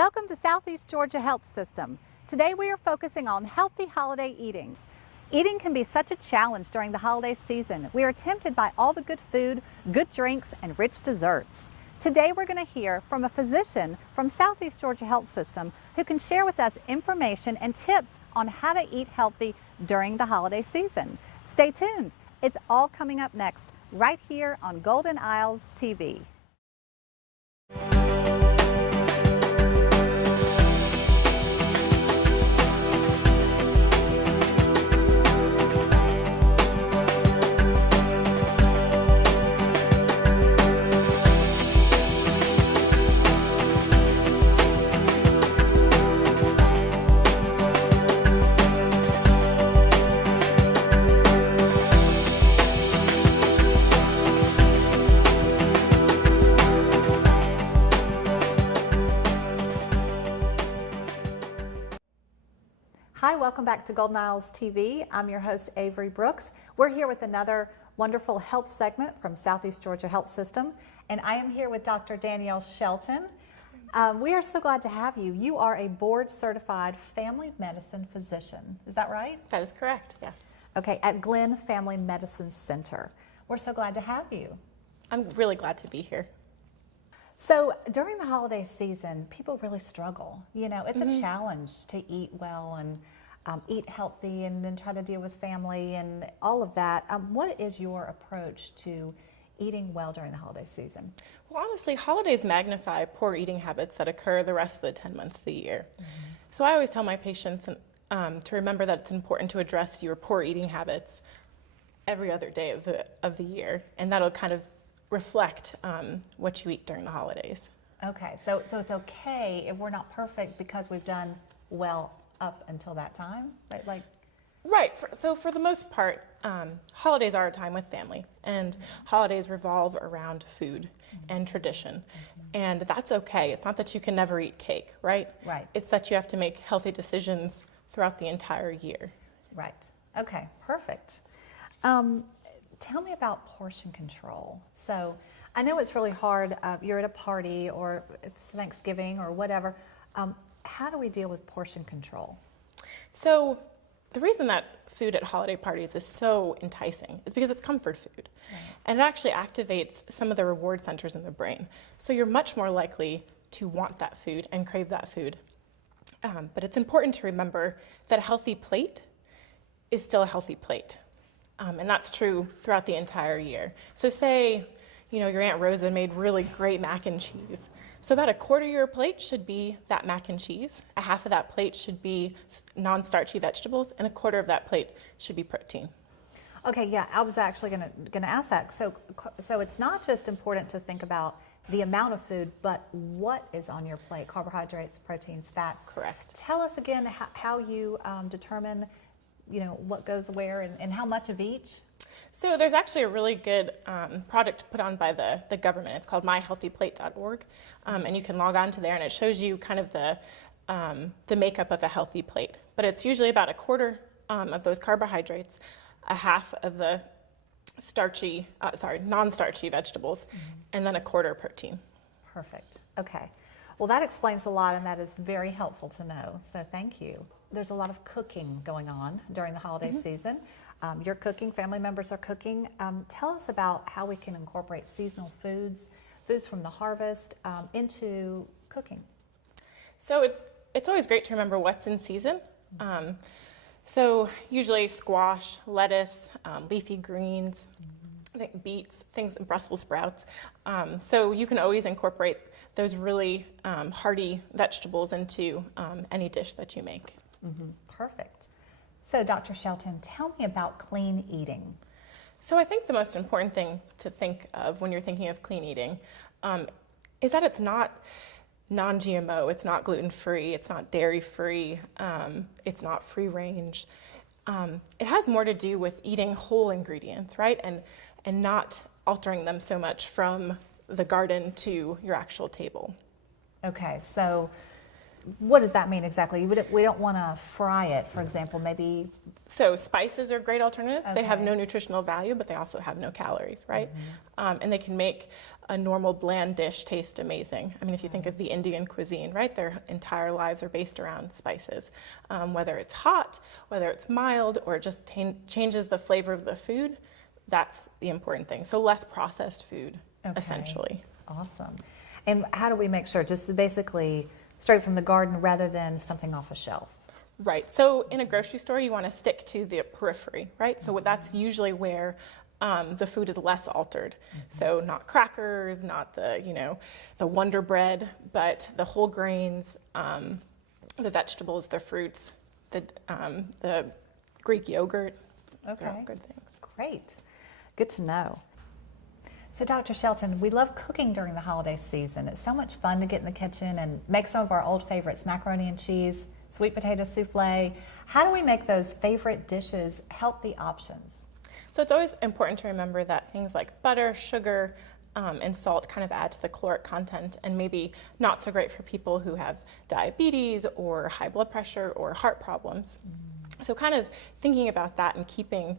Welcome to Southeast Georgia Health System. Today we are focusing on healthy holiday eating. Eating can be such a challenge during the holiday season. We are tempted by all the good food, good drinks, and rich desserts. Today we're going to hear from a physician from Southeast Georgia Health System who can share with us information and tips on how to eat healthy during the holiday season. Stay tuned. It's all coming up next right here on Golden Isles TV. Hi, welcome back to Golden Isles TV. I'm your host, Avery Brooks. We're here with another wonderful health segment from Southeast Georgia Health System, and I am here with Dr. Danielle Shelton. We are so glad to have you. You are a board-certified family medicine physician. Is that right? That is correct, yes. Okay, at Glenn Family Medicine Center. We're so glad to have you. I'm really glad to be here. So during the holiday season, people really struggle. You know, it's a challenge to eat well and eat healthy and then try to deal with family and all of that. What is your approach to eating well during the holiday season? Well, honestly, holidays magnify poor eating habits that occur the rest of the 10 months of the year. So I always tell my patients to remember that it's important to address your poor eating habits every other day of the year, and that'll kind of reflect what you eat during the holidays. Okay, so it's okay if we're not perfect because we've done well up until that time, right? Right. So for the most part, holidays are a time with family, and holidays revolve around food and tradition, and that's okay. It's not that you can never eat cake, right? Right. It's that you have to make healthy decisions throughout the entire year. Right. Okay, perfect. Tell me about portion control. So I know it's really hard. You're at a party or it's Thanksgiving or whatever. How do we deal with portion control? So the reason that food at holiday parties is so enticing is because it's comfort food. Right. And it actually activates some of the reward centers in the brain. So you're much more likely to want that food and crave that food. But it's important to remember that a healthy plate is still a healthy plate. And that's true throughout the entire year. So say, your Aunt Rosa made really great mac and cheese. So about a quarter of your plate should be that mac and cheese. A half of that plate should be non-starchy vegetables, and a quarter of that plate should be protein. Okay, yeah, I was actually gonna ask that. So it's not just important to think about the amount of food, but what is on your plate: carbohydrates, proteins, fats. Correct. Tell us again how you determine what goes where and how much of each? So there's actually a really good project put on by the government. It's called myhealthyplate.org, and you can log on to there, and it shows you kind of the makeup of a healthy plate. But it's usually about a quarter of those carbohydrates, a half of the non-starchy vegetables, and then a quarter protein. Perfect. Okay. Well, that explains a lot, and that is very helpful to know, so thank you. There's a lot of cooking going on during the holiday season. You're cooking, family members are cooking. Tell us about how we can incorporate seasonal foods from the harvest, into cooking. So it's always great to remember what's in season. So usually squash, lettuce, leafy greens, I think beets, Brussels sprouts. So you can always incorporate those really hearty vegetables into any dish that you make. Perfect. So Dr. Shelton, tell me about clean eating. So I think the most important thing to think of when you're thinking of clean eating is that it's not non-GMO, it's not gluten-free, it's not dairy-free, it's not free-range. It has more to do with eating whole ingredients, right? And not altering them so much from the garden to your actual table. Okay, so What does that mean exactly? We don't want to fry it, for example, maybe. So spices are great alternatives. They have Okay. no nutritional value, but they also have no calories, right? And they can make a normal bland dish taste amazing. I mean, if you think of the Indian cuisine, right? Their entire lives are based around spices. Whether it's hot, whether it's mild, or it just changes the flavor of the food, that's the important thing. So less processed food, essentially. Awesome. And how do we make sure? Just basically straight from the garden rather than something off a shelf? Right. So in a grocery store, you want to stick to the periphery, right? So that's usually where the food is less altered. So not crackers, not the Wonder Bread, but the whole grains, the vegetables, the fruits, the Greek yogurt. Those are all good things. Great. Good to know. So Dr. Shelton, we love cooking during the holiday season. It's so much fun to get in the kitchen and make some of our old favorites, macaroni and cheese, sweet potato souffle. How do we make those favorite dishes healthy options? So it's always important to remember that things like butter, sugar, and salt kind of add to the caloric content, and maybe not so great for people who have diabetes or high blood pressure or heart problems. So kind of thinking about that and keeping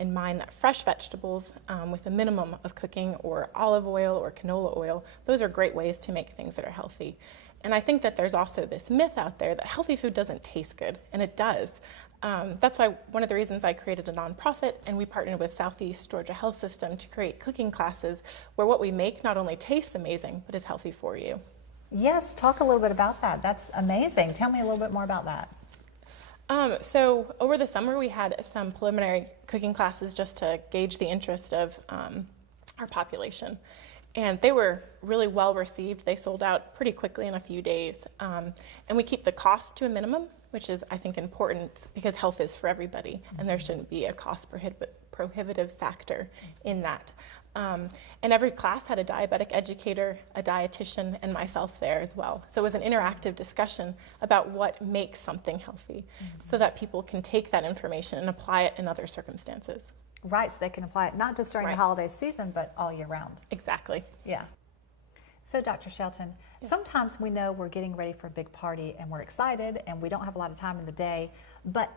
in mind that fresh vegetables with a minimum of cooking, or olive oil or canola oil, those are great ways to make things that are healthy. And I think that there's also this myth out there that healthy food doesn't taste good, and it does. That's why one of the reasons I created a nonprofit, and we partnered with Southeast Georgia Health System to create cooking classes where what we make not only tastes amazing, but is healthy for you. Yes, talk a little bit about that. That's amazing. Tell me a little bit more about that. So over the summer, we had some preliminary cooking classes just to gauge the interest of our population. And they were really well received. They sold out pretty quickly in a few days. And we keep the cost to a minimum, which is, I think, important because health is for everybody, and there shouldn't be a cost prohibitive factor in that. And every class had a diabetic educator, a dietitian, and myself there as well. So it was an interactive discussion about what makes something healthy, so that people can take that information and apply it in other circumstances. Right, so they can apply it not just during the holiday season, but all year round. Exactly. Yeah. So Dr. Shelton, sometimes we know we're getting ready for a big party and we're excited and we don't have a lot of time in the day, but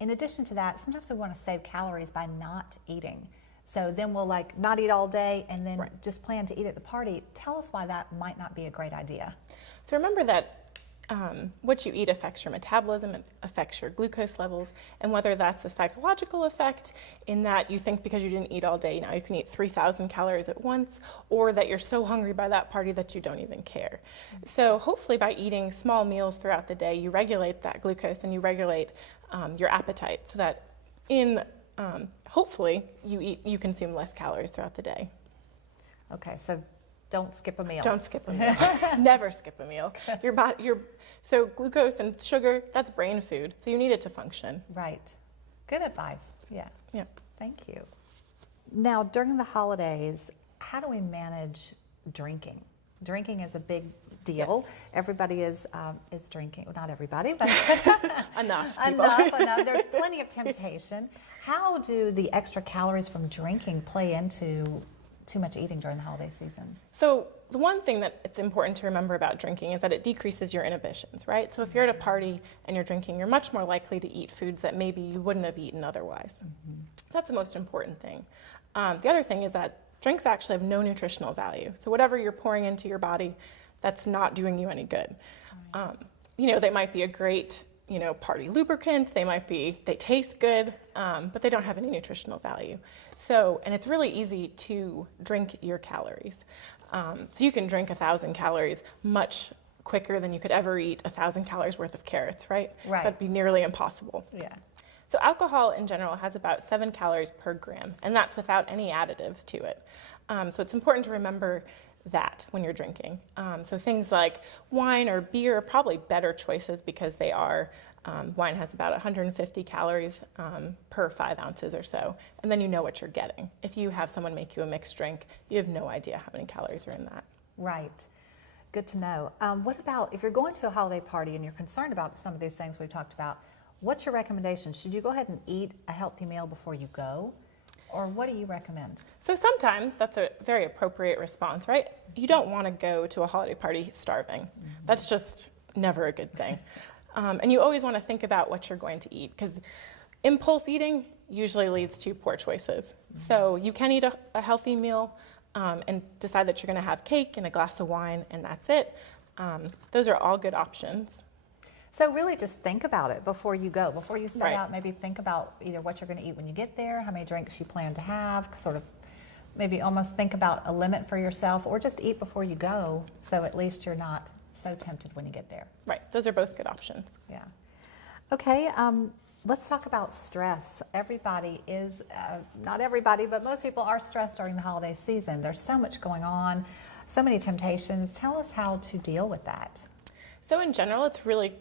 in addition to that, sometimes we want to save calories by not eating. So then we'll not eat all day and then just plan to eat at the party. Tell us why that might not be a great idea. So remember that what you eat affects your metabolism, it affects your glucose levels, and whether that's a psychological effect in that you think because you didn't eat all day, now you can eat 3,000 calories at once, or that you're so hungry by that party that you don't even care. So hopefully by eating small meals throughout the day, you regulate that glucose and you regulate your appetite so that hopefully you consume less calories throughout the day. Okay, so don't skip a meal. Don't skip a meal. Never skip a meal. So glucose and sugar, that's brain food. So you need it to function. Right. Good advice. Yeah. Yeah. Thank you. Now, during the holidays, how do we manage drinking? Drinking is a big deal. Yes. Everybody is drinking. Well, not everybody, but Enough people. enough. There's plenty of temptation. How do the extra calories from drinking play into too much eating during the holiday season? So the one thing that it's important to remember about drinking is that it decreases your inhibitions, right? So if you're at a party and you're drinking, you're much more likely to eat foods that maybe you wouldn't have eaten otherwise. That's the most important thing. The other thing is that drinks actually have no nutritional value. So whatever you're pouring into your body, that's not doing you any good. They might be a great party lubricant, they taste good, but they don't have any nutritional value. So, and it's really easy to drink your calories. So you can drink 1,000 calories much quicker than you could ever eat 1,000 calories worth of carrots, right? Right. That'd be nearly impossible. Yeah. So alcohol in general has about 7 calories per gram, and that's without any additives to it. So it's important to remember that when you're drinking. So things like wine or beer are probably better choices because they are, wine has about 150 calories per 5 ounces or so, and then you know what you're getting. If you have someone make you a mixed drink, you have no idea how many calories are in that. Right. Good to know. What about if you're going to a holiday party and you're concerned about some of these things we've talked about, what's your recommendation? Should you go ahead and eat a healthy meal before you go? Or what do you recommend? So sometimes that's a very appropriate response, right? You don't want to go to a holiday party starving. That's just never a good thing. And you always want to think about what you're going to eat, because impulse eating usually leads to poor choices. So you can eat a healthy meal and decide that you're going to have cake and a glass of wine, and that's it. Those are all good options. So really just think about it before you go. Before you set Right. out, maybe think about either what you're going to eat when you get there, how many drinks you plan to have, sort of maybe almost think about a limit for yourself, or just eat before you go, so at least you're not so tempted when you get there. Right, those are both good options. Yeah. Okay, let's talk about stress. Everybody is, not everybody, but most people are stressed during the holiday season. There's so much going on, so many temptations. Tell us how to deal with that. So in general, it's really,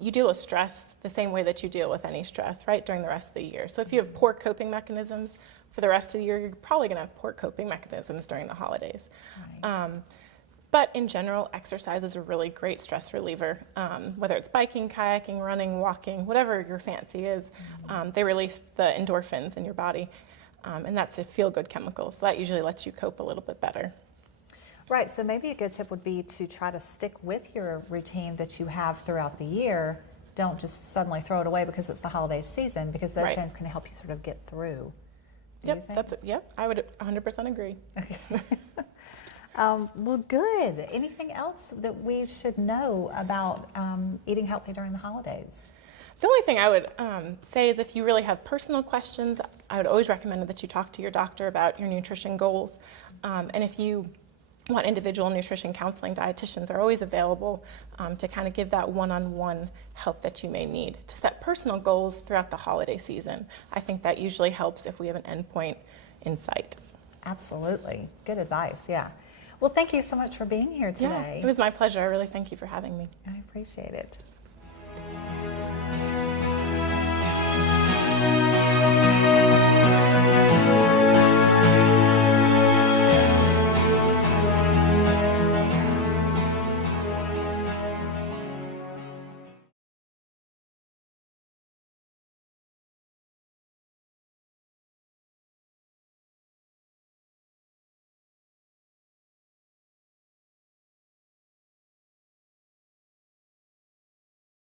you deal with stress the same way that you deal with any stress, right, during the rest of the year. So if you have poor coping mechanisms for the rest of the year, you're probably going to have poor coping mechanisms during the holidays. Right. But in general, exercise is a really great stress reliever. Whether it's biking, kayaking, running, walking, whatever your fancy is, they release the endorphins in your body, and that's a feel-good chemical. So that usually lets you cope a little bit better. Right, so maybe a good tip would be to try to stick with your routine that you have throughout the year. Don't just suddenly throw it away because it's the holiday season, because those Right. things can help you sort of get through. Do you Yep, think? that's it. Yep, I would 100% agree. Well, good. Anything else that we should know about eating healthy during the holidays? The only thing I would say is if you really have personal questions, I would always recommend that you talk to your doctor about your nutrition goals. And if you want individual nutrition counseling, dietitians are always available to kind of give that one-on-one help that you may need to set personal goals throughout the holiday season. I think that usually helps if we have an endpoint in sight. Absolutely. Good advice, yeah. Well, thank you so much for being here today. Yeah, it was my pleasure. I really thank you for having me. I appreciate it.